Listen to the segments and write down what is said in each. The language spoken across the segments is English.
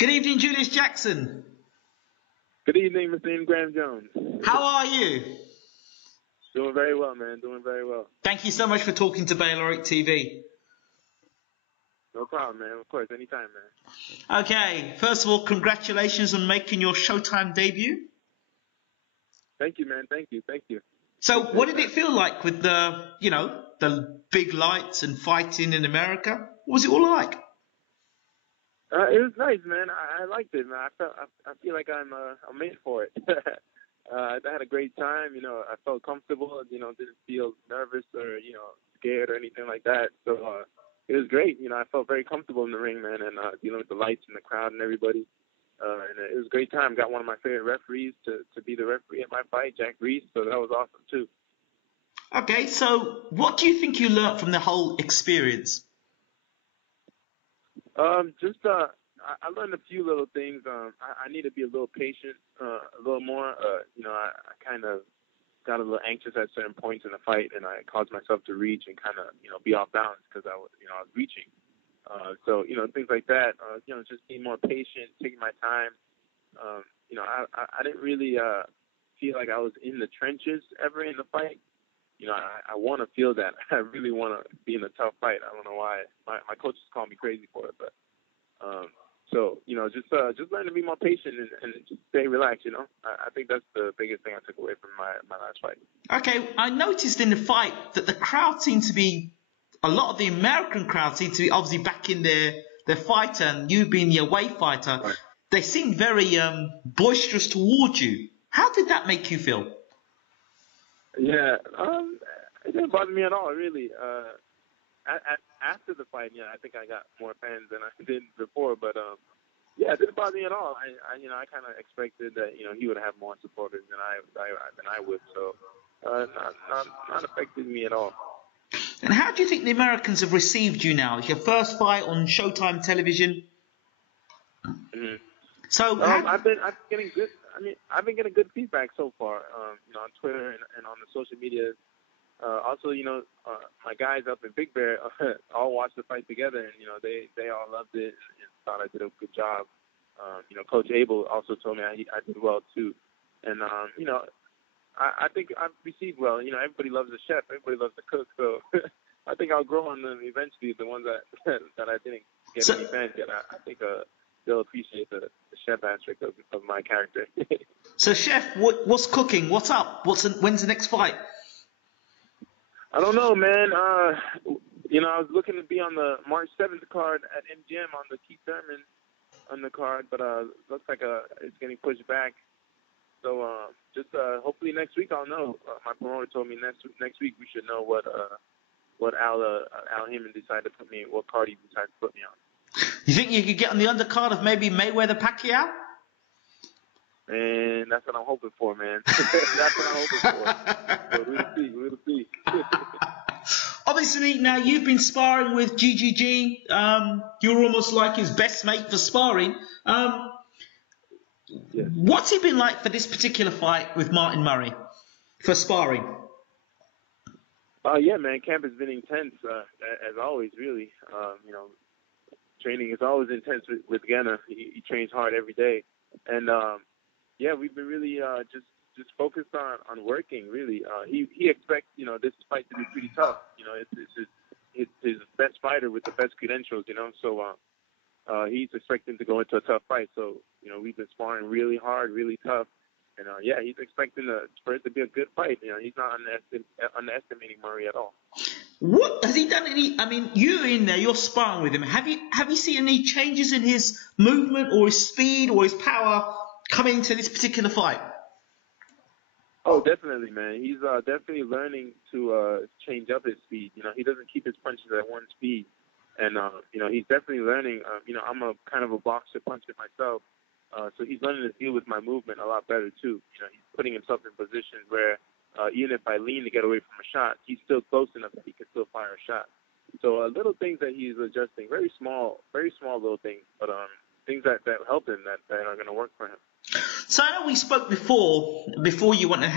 Good evening, Julius Jackson. Good evening, Mr. Graham Jones. How are you? Doing very well, man. Doing very well. Thank you so much for talking to Bayloric TV. No problem, man. Of course, anytime, man. Okay, first of all, congratulations on making your Showtime debut. Thank you, man. Thank you. So, what did it feel like with the big lights and fighting in America? What was it all like? It was nice, man. I liked it, man. I feel like I'm made for it. I had a great time. I felt comfortable. Didn't feel nervous or scared or anything like that. So it was great. I felt very comfortable in the ring, man, and dealing with the lights and the crowd and everybody. And it was a great time. Got one of my favorite referees to be the referee at my fight, Jack Reese. So that was awesome too. Okay, so what do you think you learned from the whole experience? I learned a few little things. I need to be a little patient, a little more. I kind of got a little anxious at certain points in the fight, and I caused myself to reach and kind of, be off balance because I was reaching. So things like that. Just being more patient, taking my time. I didn't really feel like I was in the trenches ever in the fight. I want to feel that. I really want to be in a tough fight. I don't know why. My coaches call me crazy for it, but just learn to be more patient and just stay relaxed. I think that's the biggest thing I took away from my last fight. Okay, I noticed in the fight that the crowd seemed to be, a lot of the American crowd seemed to be obviously back in their fighter, and you being the away fighter, right. They seemed very boisterous towards you. How did that make you feel? Yeah, it didn't bother me at all, really. After the fight, I think I got more fans than I did before, but it didn't bother me at all. I kind of expected that he would have more supporters than I would, so not affected me at all. And how do you think the Americans have received you now? It's your first fight on Showtime television. Mm-hmm. So I've been getting good. I've been getting good feedback so far. On Twitter and on the social media. Also, my guys up in Big Bear all watched the fight together, and they all loved it and thought I did a good job. Coach Abel also told me I did well too, and I think I've received well. Everybody loves the chef, everybody loves the cook, so I think I'll grow on them eventually. The ones that I didn't get any fans yet, I think they'll appreciate the chef aspect of my character. So, chef, what's cooking? What's up? When's the next fight? I don't know, man. I was looking to be on the March 7th card at MGM on the Keith Thurman on the card, but looks like it's getting pushed back. So hopefully next week I'll know. My promoter told me next week we should know what Al Heyman decided to put me, what card he decided to put me on. You think you could get on the undercard of maybe Mayweather Pacquiao? And that's what I'm hoping for, man. That's what I'm hoping for. So we'll see. Obviously, now you've been sparring with GGG. You're almost like his best mate for sparring. Yes. What's he been like for this particular fight with Martin Murray for sparring? Yeah, man. Camp has been intense, as always, really. Training is always intense with Genna. He trains hard every day. And, we've been really just focused on working, really. He expects, this fight to be pretty tough. It's his best fighter with the best credentials, so he's expecting to go into a tough fight. So, we've been sparring really hard, really tough. And, he's expecting for it to be a good fight. He's not underestimating Murray at all. What has he done? You're in there, you're sparring with him. Have you seen any changes in his movement or his speed or his power coming into this particular fight? Oh, definitely, man. He's definitely learning to change up his speed. He doesn't keep his punches at one speed. And, he's definitely learning. I'm a kind of a boxer puncher myself. So he's learning to deal with my movement a lot better, too. He's putting himself in positions where even if I lean to get away from a shot, he's still close enough that he can still fire a shot. So little things that he's adjusting, very small little things, but things that help him, that are going to work for him. So I know we spoke before you went and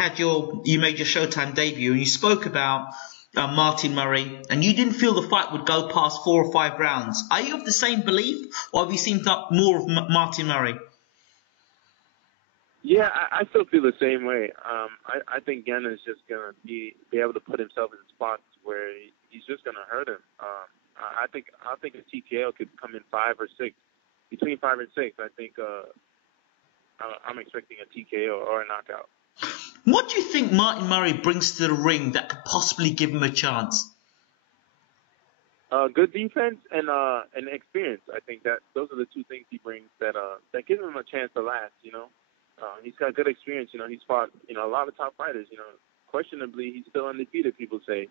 you made your Showtime debut, and you spoke about Martin Murray, and you didn't feel the fight would go past 4 or 5 rounds. Are you of the same belief, or have you seen more of Martin Murray? Yeah, I still feel the same way. I think Gena is just gonna be able to put himself in spots where he's just gonna hurt him. I think a TKO could come in 5 or 6, between 5 and 6. I think I'm expecting a TKO or a knockout. What do you think Martin Murray brings to the ring that could possibly give him a chance? Good defense and experience. I think that those are the 2 things he brings that give him a chance to last. He's got good experience. He's fought a lot of top fighters. Questionably, he's still undefeated. People say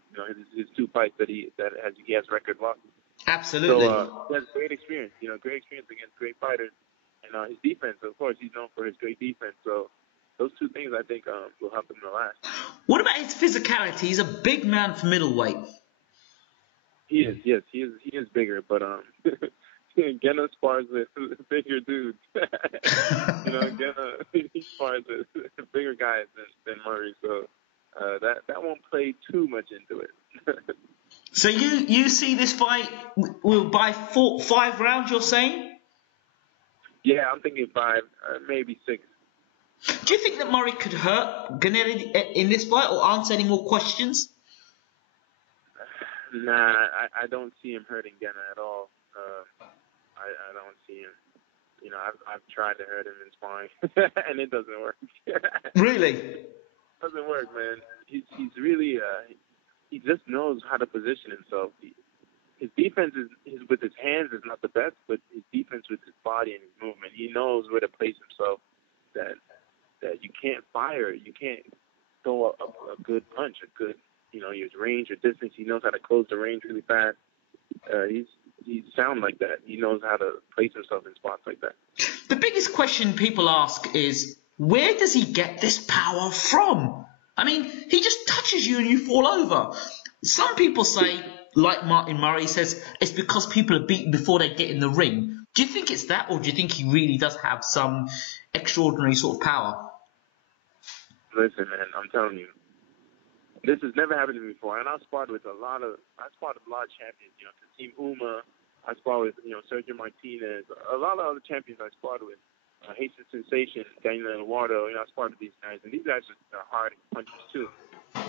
his 2 fights that he has record loss. Absolutely. So he has great experience. Great experience against great fighters, and his defense. Of course, he's known for his great defense. So those 2 things I think will help him to last. What about his physicality? He's a big man for middleweight. He is, yes, he is bigger, but Gena spars with bigger dudes. Gena he spars with bigger guys than Murray, so that won't play too much into it. So you see this fight will by 5 rounds? You're saying? Yeah, I'm thinking 5, maybe 6. Do you think that Murray could hurt GRENADA in this fight, or answer any more questions? Nah, I don't see him hurting Gena at all. I don't see him. I've tried to hurt him in sparring, and it doesn't work. Really? It doesn't work, man. He's really he just knows how to position himself. His defense with his hands is not the best, but his defense with his body and his movement, he knows where to place himself. That you can't fire, you can't throw a good punch, a good his range or distance. He knows how to close the range really fast. He's sound like that. He knows how to place himself in spots like that. The biggest question people ask is, where does he get this power from? I mean, he just touches you and you fall over. Some people say, like Martin Murray says, it's because people are beaten before they get in the ring. Do you think it's that, or do you think he really does have some extraordinary sort of power? Listen, man, I'm telling you, this has never happened to me before. And I've sparred with a lot of champions. Team Uma, I sparred with Sergio Martinez, a lot of other champions I sparred with. Haitian Sensation, Daniel Eduardo. I sparred with these guys, and these guys are hard punches too.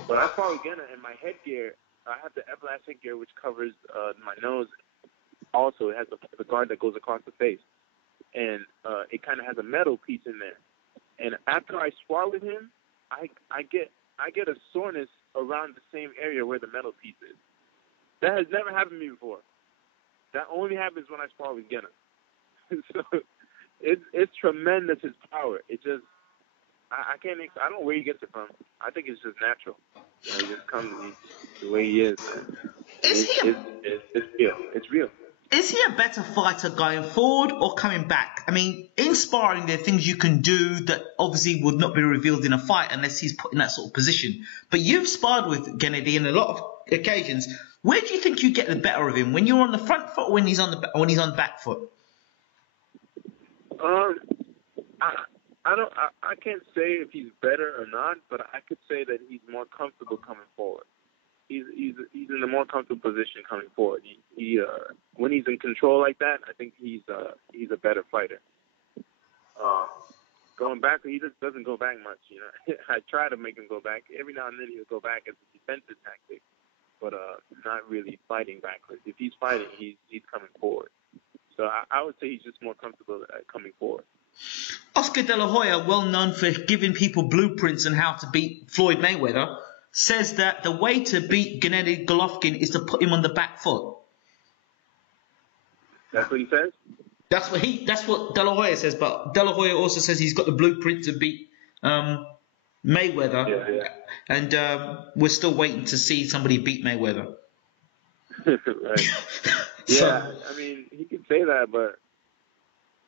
But I sparred with Gena, and my headgear, I have the Everlast headgear, which covers my nose. Also, it has the guard that goes across the face, and it kind of has a metal piece in there. And after I spar with him, I get a soreness around the same area where the metal piece is. That has never happened to me before. That only happens when I spar with Gena. So it's tremendous, his power. It just, I don't know where he gets it from. I think it's just natural. He just comes the way he is. It's real. It's real. Is he a better fighter going forward or coming back? I mean, in sparring, there are things you can do that obviously would not be revealed in a fight unless he's put in that sort of position. But you've sparred with GRENADA in a lot of occasions. Where do you think you get the better of him? When you're on the front foot, or when he's on the back foot? I can't say if he's better or not, but I could say that he's more comfortable coming forward. He's in a more comfortable position coming forward. He when he's in control like that, I think he's a better fighter. Going back, he just doesn't go back much. I try to make him go back. Every now and then he'll go back as a defensive tactic, but not really fighting backwards. If he's fighting, he's coming forward. So I would say he's just more comfortable coming forward. Oscar De La Hoya, well known for giving people blueprints on how to beat Floyd Mayweather, says that the way to beat Gennady Golovkin is to put him on the back foot. That's what he says? That's what De La Hoya says, but De La Hoya also says he's got the blueprint to beat Mayweather. Yeah. And we're still waiting to see somebody beat Mayweather. Right. Yeah, I mean, he can say that, but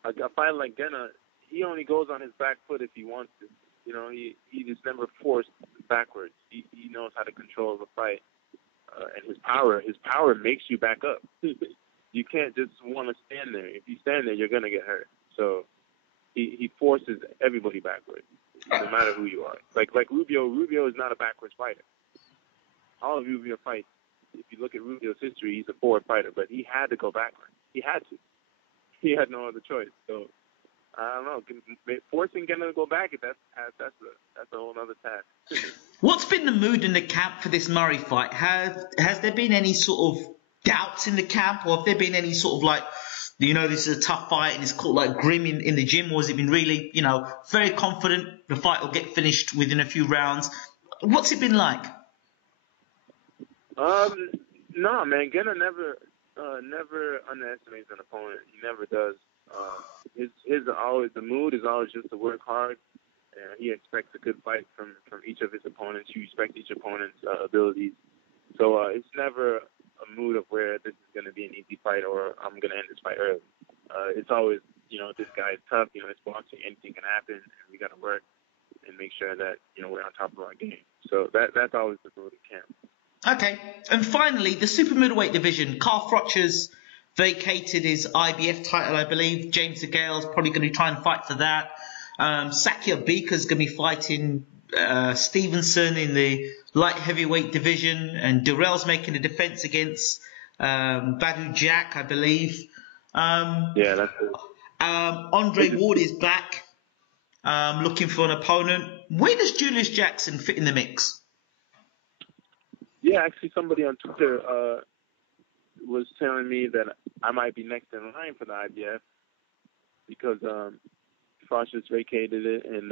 a fighter like Gena, he only goes on his back foot if he wants to. He just never forced backwards. He knows how to control the fight, and his power makes you back up. You can't just want to stand there. If you stand there, you're gonna get hurt. So he forces everybody backwards, no matter who you are. Like Rubio. Rubio is not a backwards fighter. all of Rubio fights, if you look at Rubio's history, he's a forward fighter, but he had to go backward. He had to. He had no other choice. So I don't know. Forcing Gena to go back, that's a whole other task. What's been the mood in the camp for this Murray fight? Has there been any sort of doubts in the camp, or have there been any sort of like, this is a tough fight and it's called like grim in the gym, or has it been really, very confident the fight will get finished within a few rounds? What's it been like? No, man. Gena never underestimates an opponent. He never does. The mood is always just to work hard. He expects a good fight from each of his opponents. You respect each opponent's abilities. So it's never a mood of where this is going to be an easy fight or I'm going to end this fight early. It's always, this guy is tough. It's boxing. Anything can happen, and we got to work and make sure that we're on top of our game. So that's always the mood of camp. Okay, and finally, the super middleweight division. Carl Froch's vacated his IBF title, I believe. James Degale's probably going to try and fight for that. Sakya Bika's going to be fighting Stevenson in the light heavyweight division, and Durrell's making a defense against Badu Jack, I believe. Yeah, that's it. Andre Ward is back, looking for an opponent. Where does Julius Jackson fit in the mix? Yeah, actually, somebody on Twitter was telling me that I might be next in line for the IBF because Froch just vacated it and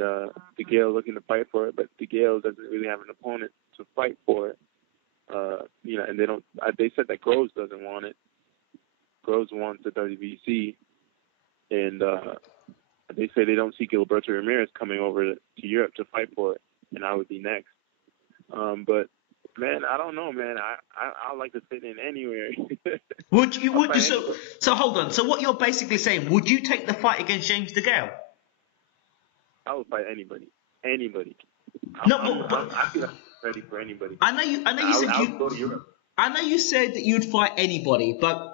Degale looking to fight for it, but Degale doesn't really have an opponent to fight for it. And they don't. They said that Groves doesn't want it. Groves wants the WBC, and they say they don't see Gilberto Ramirez coming over to Europe to fight for it, and I would be next. But man, I don't know, man. I like to fit in anywhere. Would you? So hold on. So what you're basically saying? Would you take the fight against James Degale? I would fight anybody. Anybody. I feel like I'm ready for anybody. I know you said that you'd fight anybody, but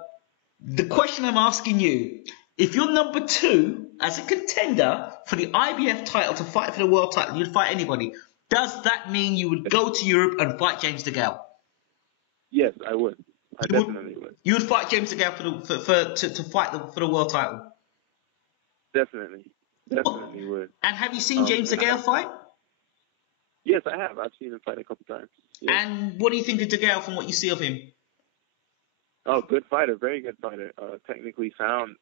the question I'm asking you: if you're number 2 as a contender for the IBF title to fight for the world title, you'd fight anybody. Does that mean you would go to Europe and fight James Degale? Yes, I would. I definitely would. You would fight James Degale to fight for the world title? Definitely would. And have you seen James Degale fight? Yes, I have. I've seen him fight a couple times. Yes. And what do you think of Degale from what you see of him? Oh, good fighter. Very good fighter. Technically sound.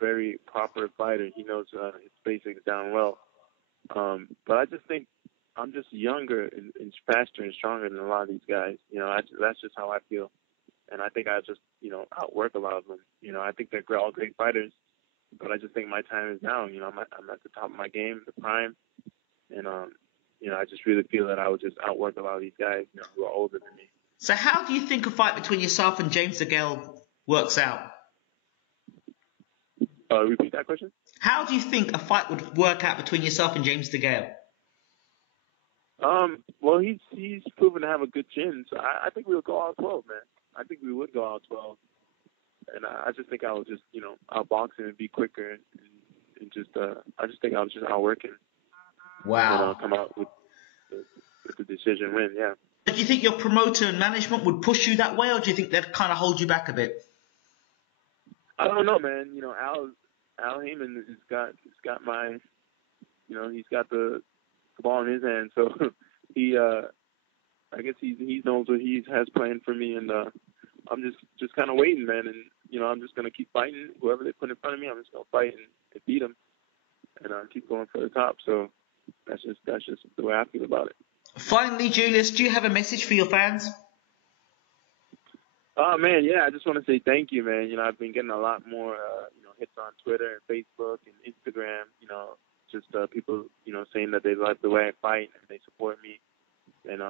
Very proper fighter. He knows his basics down well. But I just think I'm just younger and faster and stronger than a lot of these guys. That's just how I feel. And I think I just, outwork a lot of them. I think they're all great fighters, but I just think my time is now. I'm at the top of my game, the prime. And, I just really feel that I would just outwork a lot of these guys, who are older than me. So how do you think a fight between yourself and James Degale works out? Repeat that question? How do you think a fight would work out between yourself and James Degale? Well, he's proven to have a good chin, so I think we would go all 12, man. I think we would go all 12. And I just think I would just, outbox him and be quicker and just, I just think I was just outworking. Wow. Come out with the decision win, yeah. Do you think your promoter and management would push you that way, or do you think they'd kind of hold you back a bit? I don't know, man. Al Heyman has got my, he's got the ball in his hand, so he, I guess he knows what he has planned for me, and I'm just kind of waiting, man, and I'm just gonna keep fighting whoever they put in front of me. I'm just gonna fight and beat them, and keep going for the top. So that's just the way I feel about it. Finally, Julius, do you have a message for your fans? Oh man, yeah, I just want to say thank you, man. I've been getting a lot more, hits on Twitter and Facebook and Instagram. Just people, saying that they love the way I fight and they support me, and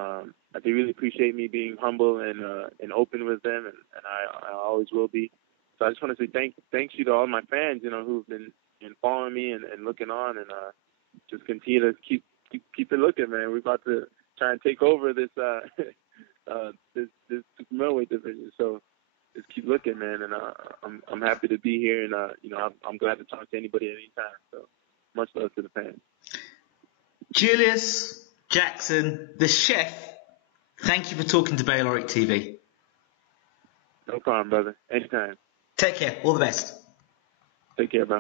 they really appreciate me being humble and open with them, and I always will be. So I just want to say thank you to all my fans, who've been following me and looking on, and just continue to keep it looking, man. We're about to try and take over this this middleweight division. So just keep looking, man. And I'm happy to be here, and I'm glad to talk to anybody at any time. So much love to the fans. Julius Jackson, the chef Thank you for talking to Bayloric TV. No problem, brother. Anytime. Take care. All the best. Take care, bro.